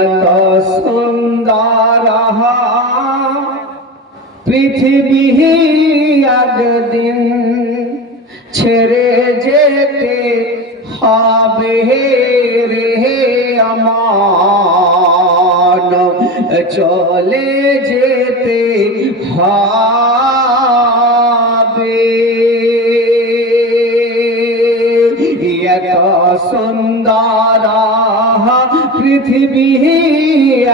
এত সুন্দর পৃথিবী একদিন ছেড়ে যেতে হবে রে আমার, চলে যেতে হবে। এত সুন্দর পৃথিবী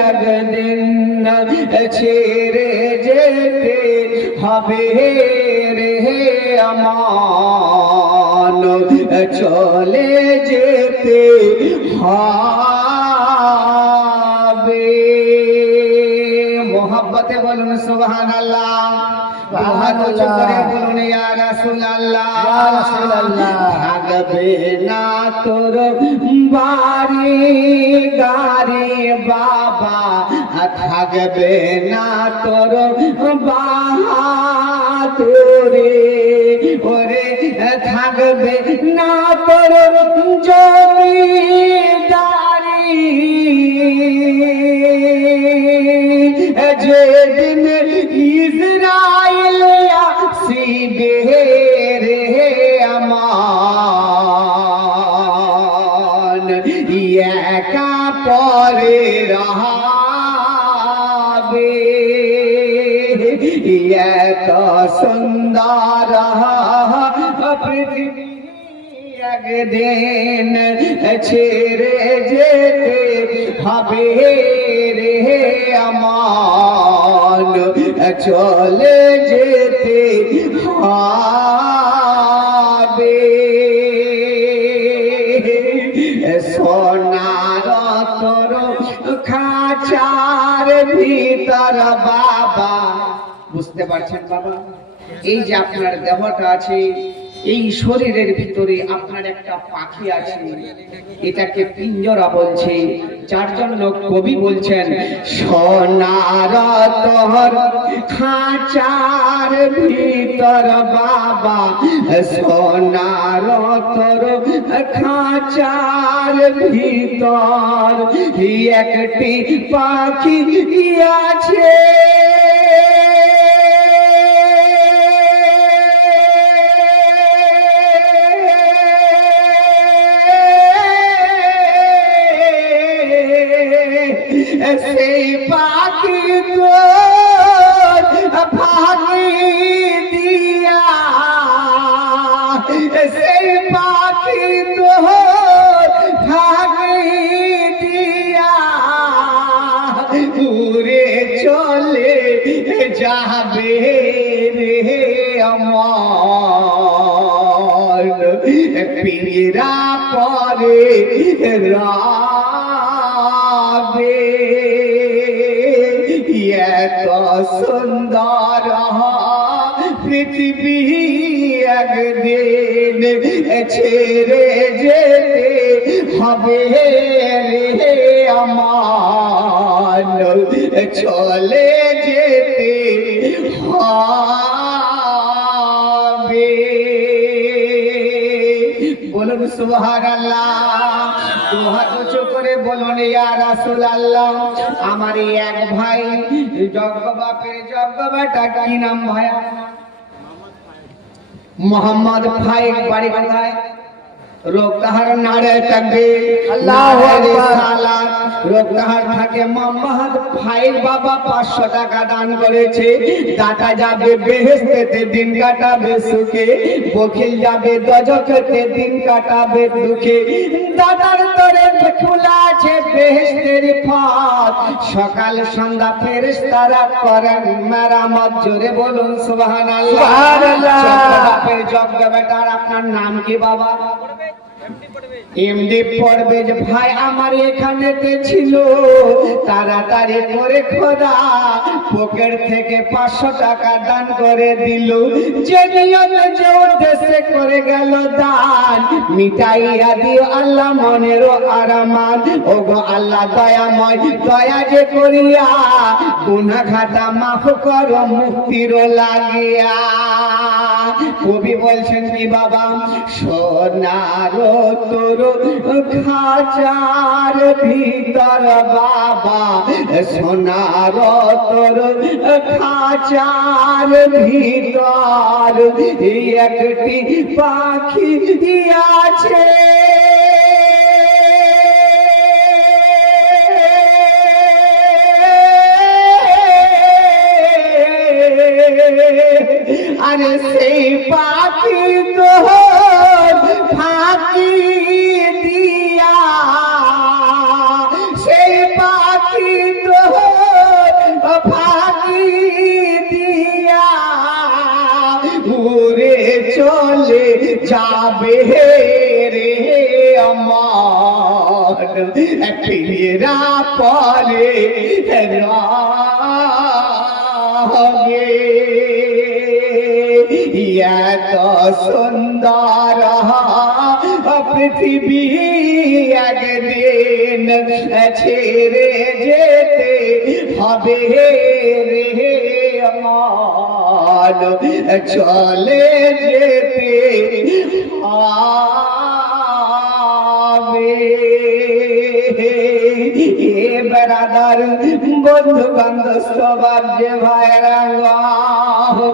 একদিন ছেড়ে যেতে হবে রে আমার, চলে যেতে হবে। মোহাব্বতে বলুন সুবহানাল্লাহ, হাত উঁচু করে বলুন ইয়া রাসূলুল্লাহ। থাকবে না তোর বাড়ি গাড়ি বাবা, থাকবে না তোর বাহাদুরি, ওরে থাকবে না তোর জমিদারি, যেদিন ইসরাইল আসিবে রে আমার, একা পরে রহাবে। এত সুন্দর পৃথিবী একদিন ছেড়ে যেতে হবে রে আমার, চলে যেতে হবে। সোনার তোর খাঁচার ভিতর বাবা, বুঝতে পারছেন বাবা, এই যে আপনার দেহটা আছে, এই শরীরের ভিতরে আপনার একটা পাখি আছে, এটাকে পিঞ্জরা বলছে, যার জন্য কবি বলছেন সোনার তোর খাঁচার ভিতর বাবা, সোনার তোর খাঁচার ভিতর একটি পাখি আছে, সেই পাখি তোর ভাগি দিয়া, সেই পাখি তোর ভাগি দিয়া উড়ে চলে যাবে রে আমার, পিঁজরা পরে রাবে। এত সুন্দর পৃথিবী একদিন ছেড়ে যেতে হবে রে আমার, চলে যেতে হবে। বলুন সুবহানাল্লাহ, দুহাত উঁচু করে বলুন ইয়া রাসূলুল্লাহ। আমার এক ভাই যজ্ঞ বাপের যজ্ঞ বেটা, কি নাম ভাই? মোহাম্মদ ফাইক, বাড়ি কোথায়? রোগতাহার নারে তাকবীর, আল্লাহু আকবার। রোগতাহার থাকে মোহাম্মদ ফাইক বাবা 500 টাকা দান করেছে। দাতা যাবে বেহেশতেতে, দিন কাটাবে সুখে, বখিল যাবে দোজখেতে, দিন কাটাবে দুঃখে। দাদার তরে খোলা আছে বেহেশতের পথ, সকাল সন্ধ্যা ফেরেশতারা করেন মেরামত। জোরে বলুন সুবহানাল্লাহ, সুবহানাল্লাহ। বাপের যজ্ঞ বেটার আপনার নাম কি বাবা? এমডি পরবেজ ভাই আমার এখানেতে ছিল, তাড়াতাড়ি করে খোদা পকেট থেকে 500 টাকা দান করে দিল। যে নিয়মে যে উদ্দেশ্যে করে গেল দান, মিটাইয়া দিও আল্লাহ মনের আরমান। ওগো আল্লাহ দয়াময়, দয়া যে করিয়া গুনাহ খাতা মাফ করো মুক্তির লাগিয়া। কবি বলছেন কি বাবা? সোনার তোর তোর খাঁচার ভিতর বাবা সোনার তোর খাঁচার ভিতর একটি পাখি আছে আরে সেই পাখি তো ফাঁকি দিয়া সেই পাখি তো ফাঁকি দিয়া উড়ে চলে যাবে রে আমার ফিরা পরে হবে এত সুন্দর পৃথিবী একদিন ছেড়ে যেতে হবে রে আমার চলে যেতে হবে এ বেড়াদার বন্ধু বান্ধব সবার যে ভাইরা